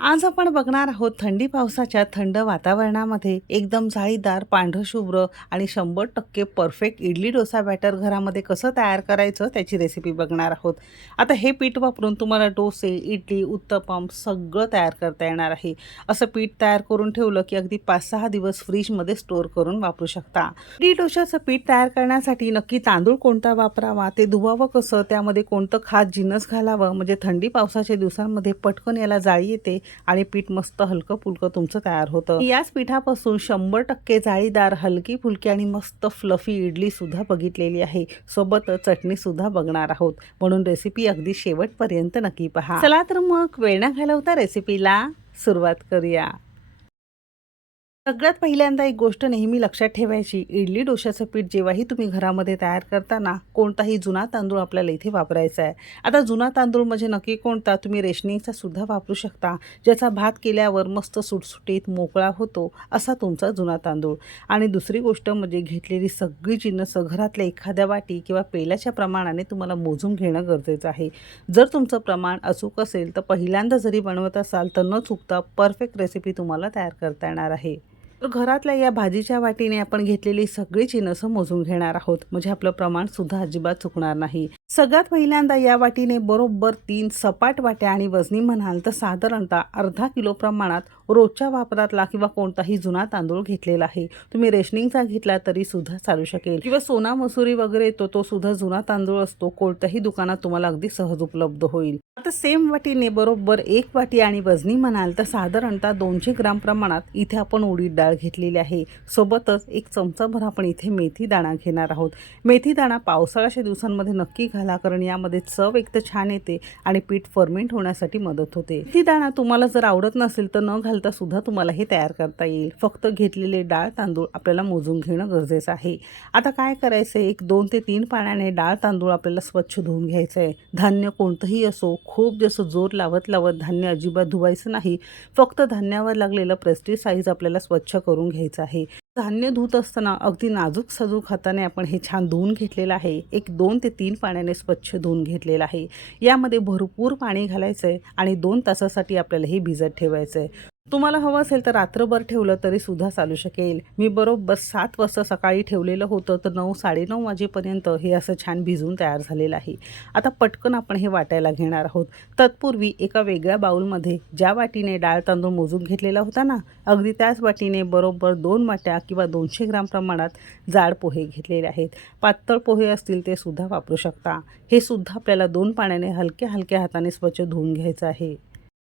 आज आपण बघणार आहोत थंडी पावसाच्या थंड वातावरणामध्ये एकदम जाळीदार पांढरं शुभ्र आणि शंभर टक्के परफेक्ट इडली डोसा बॅटर घरामध्ये कसं तयार करायचं त्याची रेसिपी बघणार आहोत. आता हे पीठ वापरून तुम्हाला डोसे इडली उत्तपम सगळं तयार करता येणार आहे. असं पीठ तयार करून ठेवलं की अगदी पाच सहा दिवस फ्रीजमध्ये स्टोअर करून वापरू शकता. इडली डोशाचं पीठ तयार करण्यासाठी नक्की तांदूळ कोणता वापरावा ते धुवावं कसं त्यामध्ये कोणतं खास जिन्नस घालावं म्हणजे थंडी पावसाच्या दिवसांमध्ये पटकन याला जाळी येते आणि पीठ मस्त हलकं फुलकं तुमचं तयार होतं. याच पिठापासून शंभर टक्के जाळीदार हलकी फुलकी आणि मस्त फ्लफी इडली सुद्धा बघितलेली आहे. सोबत चटणी सुद्धा बघणार आहोत. म्हणून रेसिपी अगदी शेवटपर्यंत नक्की पहा. चला तर मग वेळ न घालवता रेसिपीला सुरुवात करूया. सगळ्यात पहिल्यांदा एक गोष्ट नेहमी लक्षात ठेवायची इडली डोशाचं पीठ जेव्हाही तुम्ही घरामध्ये तयार करताना कोणताही जुना तांदूळ आपल्याला इथे वापरायचा आहे. आता जुना तांदूळ म्हणजे नक्की कोणता? तुम्ही रेशनिंगचा सुद्धा वापरू शकता. ज्याचा भात केल्यावर मस्त सुटसुटीत मोकळा होतो असा तुमचा जुना तांदूळ. आणि दुसरी गोष्ट म्हणजे घेतलेली सगळी जिन्नसं घरातल्या एखाद्या वाटी किंवा पेल्याच्या प्रमाणाने तुम्हाला मोजून घेणं गरजेचं आहे. जर तुमचं प्रमाण अचूक असेल तर पहिल्यांदा जरी बनवत असाल तर न चुकता परफेक्ट रेसिपी तुम्हाला तयार करता येणार आहे. तर घरातल्या या भाजीच्या वाटीने आपण घेतलेली सगळी चिनसं मोजून घेणार आहोत. म्हणजे आपलं प्रमाण सुद्धा अजिबात चुकणार नाही. सगळ्यात पहिल्यांदा या वाटीने बरोबर तीन सपाट वाट्या आणि वजनी म्हणाल तर साधारणतः अर्धा किलो प्रमाणात रोजच्या वापरातला किंवा कोणताही जुना तांदूळ घेतलेला आहे. तुम्ही रेशनिंगचा घेतला तरी सुद्धा चालू शकेल. किंवा सोना मसुरी वगैरे येतो तो सुद्धा जुना तांदूळ असतो. कोणत्याही दुकानात तुम्हाला अगदी सहज उपलब्ध होईल. आता सेम वाटीने बरोबर एक वाटी आणि वजनी म्हणाल तर साधारणतः दोनशे ग्राम प्रमाणात इथे आपण उडीद डाळ घेतलेली आहे. सोबतच एक चमचाभर आपण इथे मेथी दाणा घेणार आहोत. मेथी दाणा पावसाळ्याच्या दिवसांमध्ये नक्की घाला कारण यामध्ये चव एक तर छान येते आणि पीठ फर्मेंट होण्यासाठी मदत होते. मेथी दाणा तुम्हाला जर आवडत नसेल तर न घाल सुद्धा तुम्हाला हे तयार करता येईल. फक्त घेतलेले डाळ तांदूळ आपल्याला मोजून घेणं गरजेचं आहे. आता काय करायचं आहे एक दोन ते तीन पाण्याने डाळ तांदूळ आपल्याला स्वच्छ धुवून घ्यायचं आहे धान्य कोणतंही असो खूप जसं जोर लावत लावत धान्य अजिबात धुवायचं नाही. फक्त धान्यावर लागलेलं प्रेस्टिसाईज आपल्याला स्वच्छ करून घ्यायचं आहे. धान्य धुत असताना अगदी नाजूक सजूक हाताने आपण हे छान धुवून घेतलेलं आहे. एक दोन ते तीन पाण्याने स्वच्छ धुवून घेतलेलं आहे. यामध्ये भरपूर पाणी घालायचं आहे आणि दोन तासासाठी आपल्याला हे भिजत ठेवायचं आहे तुम्हाला हवं असेल तर रात्रभर ठेवलं तरी सुद्धा चालू शकेल. मी बरोबर सात वाजता सकाळी ठेवलेलं होतं तर नऊ साडेनऊ वाजेपर्यंत हे असं छान भिजून तयार झालेलं आहे. आता पटकन आपण हे वाटायला घेणार आहोत. तत्पूर्वी एका वेगळ्या बाऊलमध्ये ज्या वाटीने डाळ तांदूळ मोजून घेतलेला होता ना अगदी त्याच वाटीने बरोबर दोन वाट्या किंवा दोनशे ग्राम प्रमाणात जाड पोहे घेतलेले आहेत. पातळ पोहे असतील ते सुद्धा वापरू शकता. हे सुद्धा आपल्याला दोन पाण्याने हलक्या हलक्या हाताने स्वच्छ धुवून घ्यायचं आहे.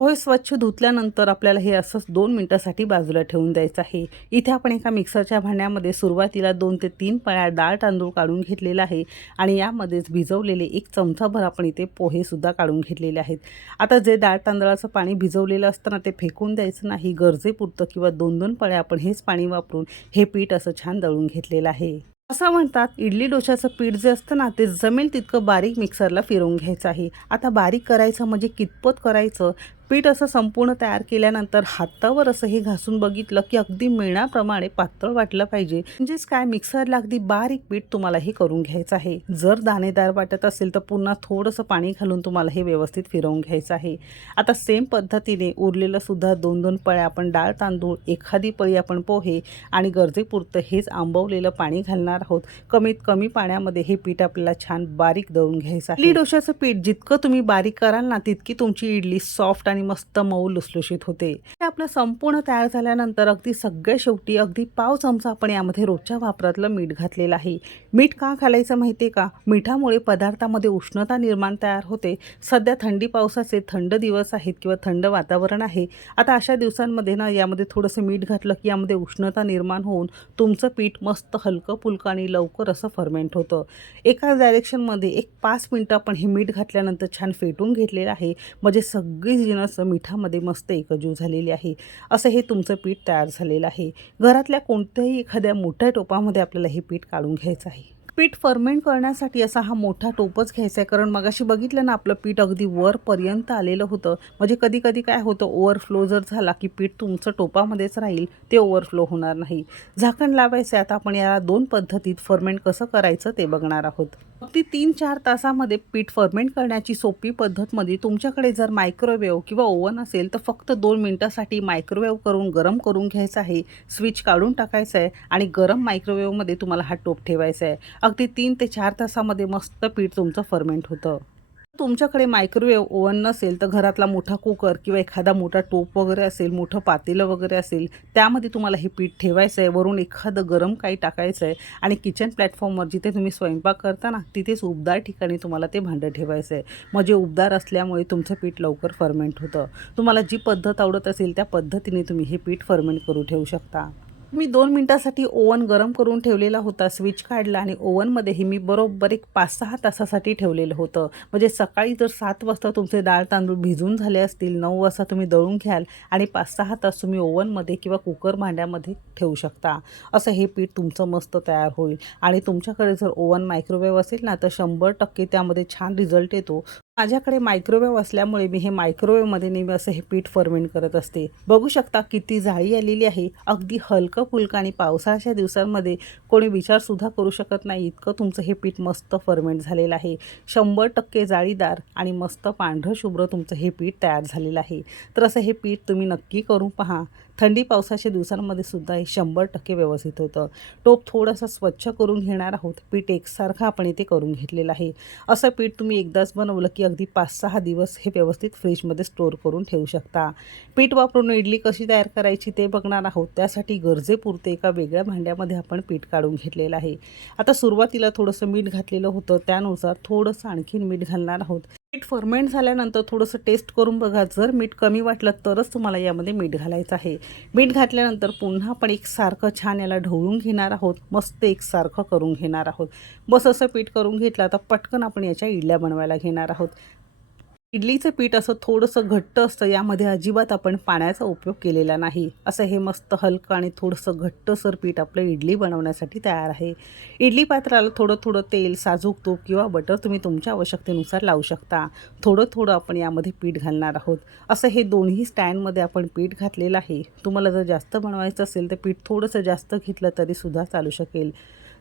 पोहे स्वच्छ धुतल्यानंतर आपल्याला हे असंच दोन मिनटासाठी बाजूला ठेवून द्यायचं आहे. इथे आपण एका मिक्सरच्या भांड्यामध्ये सुरुवातीला दोन ते तीन पळ्या डाळ तांदूळ काढून घेतलेला आहे आणि यामध्येच भिजवलेले एक चमचाभर आपण इथे पोहेसुद्धा काढून घेतलेले आहेत. आता जे डाळ तांदळाचं पाणी भिजवलेलं असताना ते फेकून द्यायचं नाही गरजेपुरतं किंवा दोन दोन पळ्या आपण हेच पाणी वापरून हे पीठ असं छान दळून घेतलेलं आहे. असं म्हणतात इडली डोशाचं पीठ जे असतं ना ते जमेल तितकं बारीक मिक्सरला फिरवून घ्यायचं आहे. आता बारीक करायचं म्हणजे कितपत करायचं? पीठ असं संपूर्ण तयार केल्यानंतर हातावर असं हे घासून बघितलं की अगदी मिळण्याप्रमाणे पातळ वाटलं पाहिजे. म्हणजेच काय? मिक्सरला अगदी बारीक पीठ तुम्हाला हे करून घ्यायचं आहे. जर दाणेदार वाटत असेल तर पुन्हा थोडंसं पाणी घालून तुम्हाला हे व्यवस्थित फिरवून घ्यायचं आहे. आता सेम पद्धतीने उरलेलं सुद्धा दोन दोन पळ्या आपण डाळ तांदूळ एखादी पळी आपण पोहे आणि गरजेपुरतं हेच आंबवलेलं पाणी घालणार आहोत. कमीत कमी पाण्यामध्ये हे पीठ आपल्याला छान बारीक दळून घ्यायचं आहे. इडली डोशाचं पीठ जितकं तुम्ही बारीक कराल ना तितकी तुमची इडली सॉफ्ट आणि मस्त मऊ लुसलुशीत होते. हे आपलं संपूर्ण तयार झाल्यानंतर अगदी सगळ्या शेवटी अगदी पाव चमचा आपण यामध्ये रोजच्या वापरातलं मीठ घातलेलं आहे. मीठ का घालायचं माहिती आहे का? मिठामुळे पदार्थामध्ये उष्णता निर्माण तयार होते. सध्या थंडी पावसाचे थंड दिवस आहेत किंवा थंड वातावरण आहे. आता अशा दिवसांमध्ये ना यामध्ये थोडंसं मीठ घातलं की यामध्ये उष्णता निर्माण होऊन तुमचं पीठ मस्त हलकं फुलकं आणि लवकर असं फर्मेंट होतं. एका डायरेक्शनमध्ये एक पाच मिनटं आपण हे मीठ घातल्यानंतर छान फेटून घेतलेलं आहे. म्हणजे सगळी जिनस असं मिठामध्ये मस्त एकजीव झालेली आहे. असं हे तुमचं पीठ तयार झालेलं आहे. घरातल्या कोणत्याही एखाद्या मोठ्या टोपामध्ये आपल्याला हे पीठ काढून घ्यायचं आहे. पीठ फर्मेंट करण्यासाठी असा हा मोठा टोपच घ्यायचा आहे. कारण मगाशी बघितलं ना आपलं पीठ अगदी वरपर्यंत आलेलं होतं. म्हणजे कधी कधी काय होतं ओव्हरफ्लो जर झाला की पीठ तुमचं टोपामध्येच राहील ते ओव्हरफ्लो होणार नाही. झाकण लावायचं आहे आता आपण याला दोन पद्धतीत फर्मेंट कसं करायचं ते बघणार आहोत. अगदी तीन चार तासामध्ये पीठ फर्मेंट करण्याची सोपी पद्धतमध्ये म्हणजे तुमच्याकडे जर मायक्रोवेव्ह किंवा ओव्हन असेल तर फक्त दोन मिनटासाठी मायक्रोवेव्ह करून गरम करून घ्यायचं आहे. स्विच काढून टाकायचं आहे आणि गरम मायक्रोवेव्हमध्ये तुम्हाला हा टोप ठेवायचा आहे. अगदी तीन ते चार तासामध्ये मस्त पीठ तुमचं फर्मेंट होतं. तुमच्याकडे मायक्रोवेव्ह ओव्हन नसेल तर घरातला मोठा कुकर किंवा एखादा मोठा टोप वगैरे असेल मोठं पातेलं वगैरे असेल त्यामध्ये तुम्हाला हे पीठ ठेवायचं आहे वरून एखादं गरम काही टाकायचं आहे आणि किचन प्लॅटफॉर्मवर जिथे तुम्ही स्वयंपाक करता ना तिथेच उबदार ठिकाणी तुम्हाला ते भांडं ठेवायचं आहे म्हणजे उबदार असल्यामुळे तुमचं पीठ लवकर फर्मेंट होतं. तुम्हाला जी पद्धत आवडत असेल त्या पद्धतीने तुम्ही हे पीठ फर्मेंट करू ठेवू शकता. मी दोन मिनटासाठी ओव्हन गरम करून ठेवलेला होता. स्विच काढला आणि ओवनमध्येही मी बरोबर एक पाच सहा तासासाठी ठेवलेलं होतं. म्हणजे सकाळी जर सात वाजता तुमचे डाळ तांदूळ भिजून झाले असतील नऊ वाजता तुम्ही दळून घ्याल आणि पाच सहा तास तुम्ही ओव्हनमध्ये किंवा कुकर भांड्यामध्ये ठेवू शकता. असं हे पीठ तुमचं मस्त तयार होईल. आणि तुमच्याकडे जर ओव्हन मायक्रोवेव्ह असेल ना तर शंभर टक्के त्यामध्ये छान रिझल्ट येतो. माझ्याकडे मायक्रोवेव्ह असल्यामुळे मी हे मायक्रोवेव्हमध्ये नेहमी असं हे पीठ फर्मेंट करत असते. बघू शकता किती जाळी आलेली आहे. अगदी हलकं फुलकं आणि पावसाळ्याच्या दिवसांमध्ये कोणी विचारसुद्धा करू शकत नाही इतकं तुमचं हे पीठ मस्त फर्मेंट झालेलं आहे. शंभर टक्के जाळीदार आणि मस्त पांढरं शुभ्र तुमचं हे पीठ तयार झालेलं आहे. तर असं हे पीठ तुम्ही नक्की करून पहा. थंडी पावसाच्या दिवसांमध्ये सुद्धा हे शंभर टक्के व्यवस्थित होतं. टोप थोडंसं स्वच्छ करून घेणार आहोत. पीठ एकसारखं आपण इथे करून घेतलेलं आहे. असं पीठ तुम्ही एकदाच बनवलं की अगदी पाच सहा दिवस हे व्यवस्थित फ्रीजमध्ये स्टोअर करून ठेवू शकता. पीठ वापरून इडली कशी तयार करायची ते बघणार आहोत. त्यासाठी गरजेपुरते एका वेगळ्या भांड्यामध्ये आपण पीठ काढून घेतलेलं आहे. आता सुरुवातीला थोडंसं मीठ घातलेलं होतं. त्यानुसार थोडंसं आणखीन मीठ घालणार आहोत. मीठ फर्मेंट झाल्यानंतर थोडंसं टेस्ट करून बघा. जर मीठ कमी वाटलं तरच तुम्हाला यामध्ये मीठ घालायचं आहे. मीठ घातल्यानंतर पुन्हा आपण एकसारखं छान याला ढवळून घेणार आहोत. मस्त एकसारखं करून घेणार आहोत. बस असं पीठ करून घेतलं तर पटकन आपण याच्या इडल्या बनवायला घेणार आहोत. इडलीचं पीठ असं थोडंसं घट्ट असतं यामध्ये अजिबात आपण पाण्याचा उपयोग केलेला नाही. असं हे मस्त हलकं आणि थोडंसं घट्टसर पीठ आपलं इडली बनवण्यासाठी तयार आहे. इडली पात्राला थोडं थोडं तेल साजूक तूप किंवा बटर तुम्ही तुमच्या आवश्यकतेनुसार लावू शकता. थोडं थोडं आपण यामध्ये पीठ घालणार आहोत. असं हे दोन्ही स्टँडमध्ये आपण पीठ घातलेलं आहे. तुम्हाला जर जास्त बनवायचं असेल तर पीठ थोडंसं जास्त घेतलं तरीसुद्धा चालू शकेल.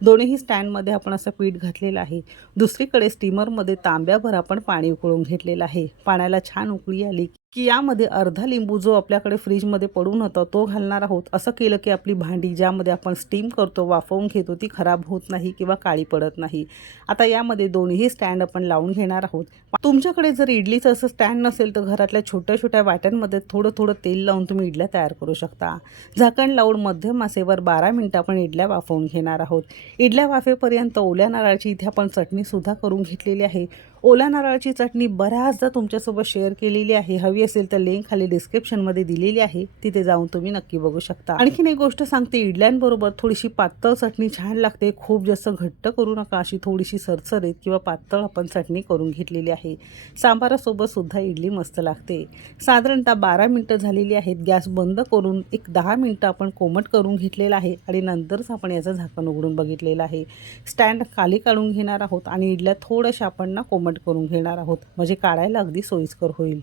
दोन्ही स्टँडमध्ये आपण असं पीठ घातलेलं आहे. दुसरीकडे स्टीमरमध्ये तांब्याभर आपण पाणी उकळून घेतलेलं आहे. पाण्याला छान उकळी आली की यामध्ये अर्धा लिंबू जो आपल्याकडे फ्रीजमध्ये पडून होता तो घालणार आहोत. असं केलं की आपली भांडी ज्यामध्ये आपण स्टीम करतो वाफवून घेतो ती खराब होत नाही किंवा काळी पडत नाही. आता यामध्ये दोन्ही स्टँड आपण लावून घेणार आहोत. तुमच्याकडे जर इडलीचं असं स्टँड नसेल तर घरातल्या छोट्या छोट्या वाट्यांमध्ये थोडं थोडं तेल लावून तुम्ही इडल्या तयार करू शकता. झाकण लावून मध्यम मासेवर बारा मिनटं आपण इडल्या वाफवून घेणार आहोत. इडल्या वाफेपर्यंत ओल्या नारळाची इथे आपण चटणीसुद्धा करून घेतलेली आहे. ओल्या नारळाची चटणी बऱ्याचदा तुमच्यासोबत शेअर केलेली आहे. हवी असेल तर लिंक खाली डिस्क्रिप्शनमध्ये दिलेली आहे. तिथे जाऊन तुम्ही नक्की बघू शकता. आणखीन एक गोष्ट सांगते इडल्यांबरोबर थोडीशी पातळ चटणी छान लागते. खूप जास्त घट्ट करू नका. अशी थोडीशी सरसरीत किंवा पातळ आपण चटणी करून घेतलेली आहे. सांबारासोबत सुद्धा इडली मस्त लागते. साधारणतः बारा मिनटं झालेली आहेत. गॅस बंद करून एक दहा मिनटं आपण कोमट करून घेतलेलं आहे आणि नंतरच आपण याचं झाकण उघडून बघितलेलं आहे. स्टँड खाली काढून घेणार आहोत आणि इडल्या थोड्याशा आपण ना कोमट करून घेणार आहोत. म्हणजे काढायला अगदी सोयीस्कर होईल.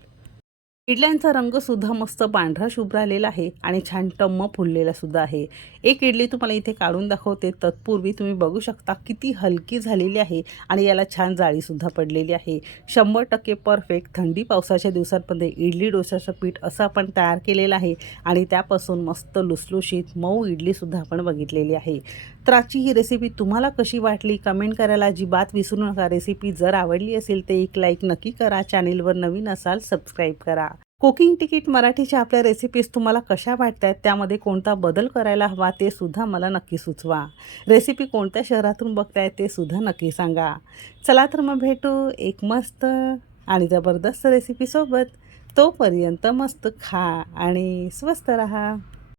इडल्यांचा रंगसुद्धा मस्त पांढरा शुभ्र आलेला आहे आणि छान टम्म फुललेला सुद्धा आहे. एक इडली तुम्हाला इथे काढून दाखवते. तत्पूर्वी तुम्ही बघू शकता किती हलकी झालेली आहे आणि याला छान जाळीसुद्धा पडलेली आहे. शंभर टक्के परफेक्ट थंडी पावसाच्या दिवसांमध्ये इडली डोसाचं पीठ असं आपण तयार केलेलं आहे आणि त्यापासून मस्त लुसलुशीत मऊ इडलीसुद्धा आपण बघितलेली आहे. तर आजची ही रेसिपी तुम्हाला कशी वाटली? कमेंट करायला अजिबात विसरू नका. रेसिपी जर आवडली असेल तर एक लाईक नक्की करा. चॅनेलवर नवीन असाल सबस्क्राईब करा. कुकिंग तिकीट मराठीच्या आपल्या रेसिपीज तुम्हाला कशा वाटतात त्यामध्ये कोणता बदल करायला हवा ते सुद्धा मला नक्की सुचवा. रेसिपी कोणत्या शहरातून बघताय ते सुद्धा नक्की सांगा. चला तर मग भेटू एक मस्त आणि जबरदस्त रेसिपीसोबत तोपर्यंत मस्त खा आणि स्वस्त रहा.